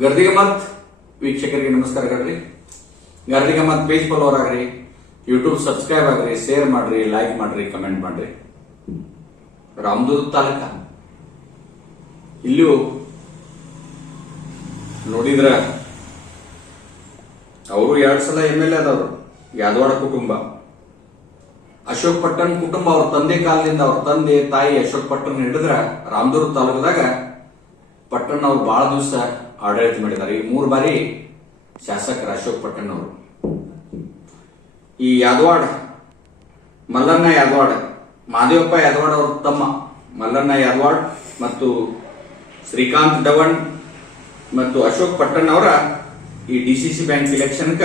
ಗರ್ದಿಗೆ ಮತ್ ವೀಕ್ಷಕರಿಗೆ ನಮಸ್ಕಾರಗಳ್ರಿ ಗರ್ದಿಗೆ ಮತ್ ಪೇಜ್ ಫಾಲೋವರ್ ಆಗ್ರಿ ಯೂಟ್ಯೂಬ್ ಸಬ್ಸ್ಕ್ರೈಬ್ ಆಗ್ರಿ ಶೇರ್ ಮಾಡ್ರಿ ಲೈಕ್ ಮಾಡ್ರಿ ಕಮೆಂಟ್ ಮಾಡ್ರಿ. ರಾಮದುರ್ಗ ತಾಲೂಕ. ಇಲ್ಲಿಯೂ ನೋಡಿದ್ರ ಅವರು ಎರಡ್ ಸಲ ಎಂ ಎಲ್ ಎ ಆದವರು, ಯಾದವಾಡ ಕುಟುಂಬ. ಅಶೋಕ್ ಪಟ್ಟಣ್ ಕುಟುಂಬ ಅವ್ರ ತಂದೆ ಕಾಲದಿಂದ ಅವ್ರ ತಂದೆ, ತಾಯಿ ಅಶೋಕ್ ಪಟ್ಟಣ್ ಹಿಡಿದ್ರ ರಾಮದುರ್ಗ ತಾಲೂಕದಾಗ ಪಟ್ಟಣ್ ಅವ್ರು ಬಹಳ ದಿವಸ ಆಡಳಿತ ಮಾಡಿದ್ದಾರೆ ಈ ಮೂರು ಬಾರಿ ಶಾಸಕರ ಅಶೋಕ್ ಪಟ್ಟಣ್ಣ ಅವರು ಈ ಯಾದವಾಡ್, ಮಲ್ಲಣ್ಣ ಯಾದವಾಡ್, ಮಾದೇವಪ್ಪ ಯಾದವಾಡ್ ಅವ್ರ ತಮ್ಮ. ಮಲ್ಲಣ್ಣ ಯಾದವಾಡ್ ಮತ್ತು ಶ್ರೀಕಾಂತ್ ಡವಣ್ ಮತ್ತು ಅಶೋಕ್ ಪಟ್ಟಣ್ಣ ಅವರ ಈ ಡಿ ಸಿ ಸಿ ಬ್ಯಾಂಕ್ ಇಲೆಕ್ಷನ್ಕ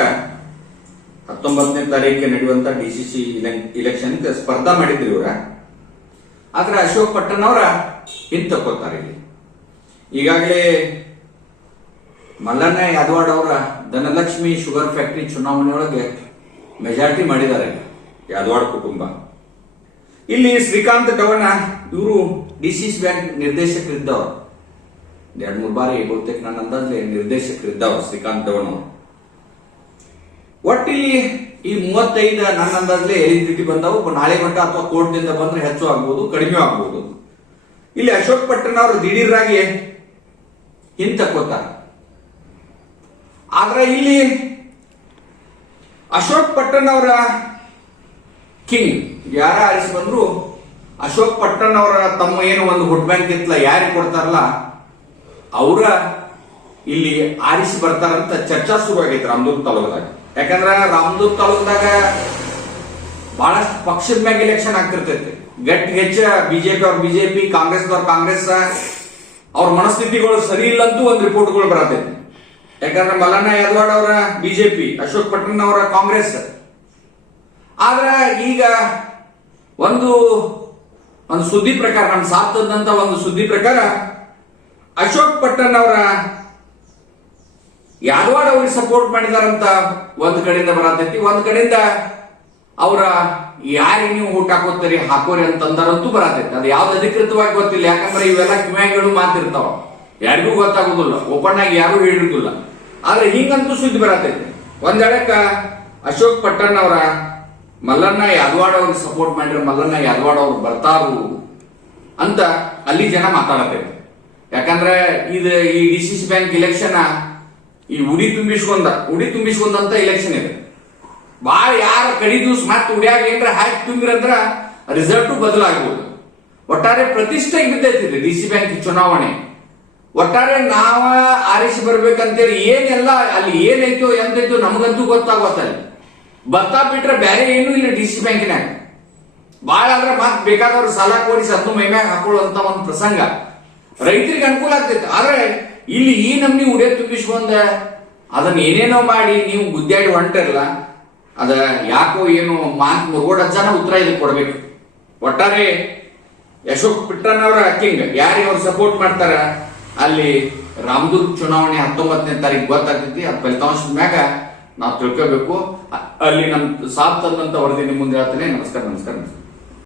ಹತ್ತೊಂಬತ್ತನೇ ತಾರೀಕಿಗೆ ನಡೆಯುವಂತ ಡಿ ಸಿ ಸಿ ಇಲೆಕ್ಷನ್ ಸ್ಪರ್ಧಾ ಮಾಡಿದ್ರು ಇವರ. ಆದ್ರೆ ಅಶೋಕ್ ಪಟ್ಟಣ್ ಅವರ ಹಿಂತಕ್ಕೋತಾರೆ ಇಲ್ಲಿ. ಈಗಾಗಲೇ ಮಲ್ಲಣ್ಣ ಯಾದವಾಡ್ ಅವರ ಧನಲಕ್ಷ್ಮಿ ಶುಗರ್ ಫ್ಯಾಕ್ಟರಿ ಚುನಾವಣೆಯೊಳಗೆ ಮೆಜಾರಿಟಿ ಮಾಡಿದ್ದಾರೆ ಯಾದವಾಡ್ ಕುಟುಂಬ. ಇಲ್ಲಿ ಶ್ರೀಕಾಂತ್ ಡವಣ ಇವರು ಡಿ ಸಿ ಬ್ಯಾಂಕ್ ನಿರ್ದೇಶಕರಿದ್ದವರು. ಎರಡ್ ಮೂರು ಬಾರಿ ಬಹುತೇಕ ನನ್ನ ಅಂದಾಜೆ ನಿರ್ದೇಶಕರಿದ್ದವರು ಶ್ರೀಕಾಂತ್ ಡವಣ ಅವರು ಒಟ್ಟಿಲ್ಲಿ ಈ ಮೂವತ್ತೈದು ನನ್ನ ಅಂದಾಜಲ್ಲಿ ಎಲಿಜಿಬಿಲಿಟಿ ಬಂದವು? ನಾಳೆ ಮಟ್ಟ ಅಥವಾ ಕೋರ್ಟ್ನಿಂದ ಬಂದ್ರೆ ಹೆಚ್ಚು ಆಗ್ಬೋದು, ಕಡಿಮೆ ಆಗ್ಬೋದು. ಇಲ್ಲಿ ಅಶೋಕ್ ಪಟ್ಟಣ ಅವರು ದಿಢೀರಾಗಿ ಹಿಂತಕ್ಕೋತಾರೆ ಆದ್ರೆ ಇಲ್ಲಿ ಅಶೋಕ್ ಪಟ್ಟಣ್ ಅವರ ಕಿಂಗ್ ಯಾರ ಆರಿಸಿ ಬಂದ್ರು? ಅಶೋಕ್ ಪಟ್ಟಣ್ ಅವರ ತಮ್ಮ ಏನು ಒಂದು ಗುಡ್ ಬ್ಯಾಂಕ್ ಇತ್ತಲ್ಲ ಯಾರಿಗೆ ಕೊಡ್ತಾರಲ್ಲ, ಅವರ ಇಲ್ಲಿ ಆರಿಸಿ ಬರ್ತಾರಂತ ಚರ್ಚಾ ಶುರು ಆಗೈತೆ ರಾಮದುರ್ಗ ತಾಲೂಕದಾಗ. ಯಾಕಂದ್ರ ರಾಮದುರ್ಗ ತಾಲೂಕದಾಗ ಬಹಳಷ್ಟು ಪಕ್ಷದ ಮ್ಯಾಗ ಎಲೆಕ್ಷನ್ ಆಗ್ತಿರ್ತೈತಿ. ಗಟ್ಟಿ ಹೆಚ್ಚ ಬಿಜೆಪಿ ಅವ್ರ ಬಿಜೆಪಿ ಕಾಂಗ್ರೆಸ್ ಅವ್ರ ಕಾಂಗ್ರೆಸ್, ಅವ್ರ ಮನಸ್ಥಿತಿಗಳು ಸರಿ ಇಲ್ಲ ಅಂತೂ ಒಂದು ರಿಪೋರ್ಟ್ಗಳು ಬರತೈತಿ. ಯಾಕಂದ್ರೆ ಮಲ್ಲಣ್ಣ ಯಾದವಾಡ್ ಅವರ ಬಿಜೆಪಿ, ಅಶೋಕ್ ಪಟ್ಟಣ ಅವರ ಕಾಂಗ್ರೆಸ್. ಆದ್ರೆ ಈಗ ಒಂದು ಒಂದು ಸುದ್ದಿ ಪ್ರಕಾರ ನಮ್ಮ ಸಾಧ್ಯದಂತ ಒಂದು ಸುದ್ದಿ ಪ್ರಕಾರ, ಅಶೋಕ್ ಪಟ್ಟಣ್ ಅವರ ಯಾದವಾಡ್ ಅವ್ರಿಗೆ ಸಪೋರ್ಟ್ ಮಾಡಿದಾರಂತ ಒಂದ್ ಕಡೆಯಿಂದ ಬರತೈತಿ, ಒಂದ್ ಕಡೆಯಿಂದ ಅವರ ಯಾರಿಗೆ ನೀವು ಊಟ ಹಾಕೋತೀರಿ ಹಾಕೋರಿ ಅಂತಂದಾರಂತೂ ಬರತೈತಿ. ಅದು ಯಾವ್ದು ಅಧಿಕೃತವಾಗಿ ಗೊತ್ತಿಲ್ಲ, ಯಾಕಂದ್ರೆ ಇವೆಲ್ಲ ಕಿವ್ಯಾಗಳು ಮಾತಿರ್ತಾವ. ಯಾರಿಗೂ ಗೊತ್ತಾಗೋದಿಲ್ಲ. ಓಪನ್ ಆಗಿ ಯಾರು ಹೇಳಿರುದಿಲ್ಲ. ಆದ್ರೆ ಹಿಂಗಂತೂ ಸುದ್ದಿ ಬರತೈತಿ. ಒಂದೆಡಕ್ಕ ಅಶೋಕ್ ಪಟ್ಟಣ್ ಅವರ ಮಲ್ಲಣ್ಣ ಯಾದವಾಡ ಅವ್ರಿಗೆ ಸಪೋರ್ಟ್ ಮಾಡಿದ್ರೆ ಮಲ್ಲಣ್ಣ ಯಾದವಾಡ ಅವ್ರು ಬರ್ತಾರು ಅಂತ ಅಲ್ಲಿ ಜನ ಮಾತಾಡತೈತಿ. ಯಾಕಂದ್ರೆ ಇದು ಈ D C C bank election ಈ ಉಡಿ ತುಂಬಿಸ್ಕೊಂಡ, ಉಡಿ ತುಂಬಿಸ್ಕೊಂಡಂತ ಇಲೆಕ್ಷನ್ ಇದೆ. ಬಾಳ ಯಾರ ಕಡಿ ದಿವಸ ಮತ್ತೆ ಉಡಿಯಾಗ ಏನ್ರ ಹಾಕಿ ತುಂಬಿರಂದ್ರ ರಿಸಲ್ಟ್ ಬದಲಾಗ್ಬೋದು. ಒಟ್ಟಾರೆ ಪ್ರತಿಷ್ಠೆ ಬಿದ್ದೈತಿದೆ ಡಿ ಸಿ ಬ್ಯಾಂಕ್ ಚುನಾವಣೆ. ಒಟ್ಟಾರೆ ನಾವ ಆರಿಸಿ ಬರ್ಬೇಕಂತೇಳಿ ಏನೆಲ್ಲ, ಅಲ್ಲಿ ಏನೈತೋ ಎಂತೈತೋ ನಮಗಂತೂ ಗೊತ್ತಾಗೋತ್ತಲ್ಲಿ ಭತ್ತ ಬಿಟ್ರೆ ಬೇರೆ ಏನು ಇಲ್ಲ ಡಿ ಸಿ ಬ್ಯಾಂಕಿನಾಗ ಬಾಳ ಆದ್ರೆ ಮತ್ ಬೇಕಾದವ್ರು ಸಾಲ ಕೋರಿ ಸದ್ದು ಮೈಮ್ಯಾಗ ಹಾಕೊಳ್ಳುವಂತ ಒಂದು ಪ್ರಸಂಗ. ರೈತರಿಗೆ ಅನುಕೂಲ ಆಗ್ತೈತೆ. ಆದ್ರೆ ಇಲ್ಲಿ ಈ ನಮ್ನಿ ಉಡೇ ತುಂಬಿಸ್ಕೊಂಡ ಅದನ್ನ ಏನೇನೋ ಮಾಡಿ ನೀವು ಗುದ್ದಾಡಿ ಹೊಂಟಿರಲ್ಲ, ಅದ ಯಾಕೋ ಏನು ಮಾತ್ ಮುರುಗೋಡ ಜನ ಉತ್ತರ ಇದಕ್ಕೆ ಕೊಡ್ಬೇಕು. ಒಟ್ಟಾರೆ ಯಶೋಕ್ ಪಿಟ್ರನ್ ಅವರ ಕಿಂಗ್ ಯಾರಿಗೆ ಅವ್ರು ಸಪೋರ್ಟ್ ಮಾಡ್ತಾರ ಅಲ್ಲಿ ರಾಮದುರ್ಗ್ ಚುನಾವಣೆ ಹತ್ತೊಂಬತ್ತನೇ ತಾರೀಕು ಗೊತ್ತಾಗ್ತೈತಿ, ಆ ಫಲಿತಾಂಶದ ಮ್ಯಾಗ ನಾವು ತಿಳ್ಕೋಬೇಕು. ಅಲ್ಲಿ ನಮ್ ಸಾಥ್ ತಂದಂತ ವರದಿ ನಿಮ್ ಮುಂದೆ ಹೇಳ್ತೇನೆ. ನಮಸ್ಕಾರ ನಮಸ್ಕಾರ.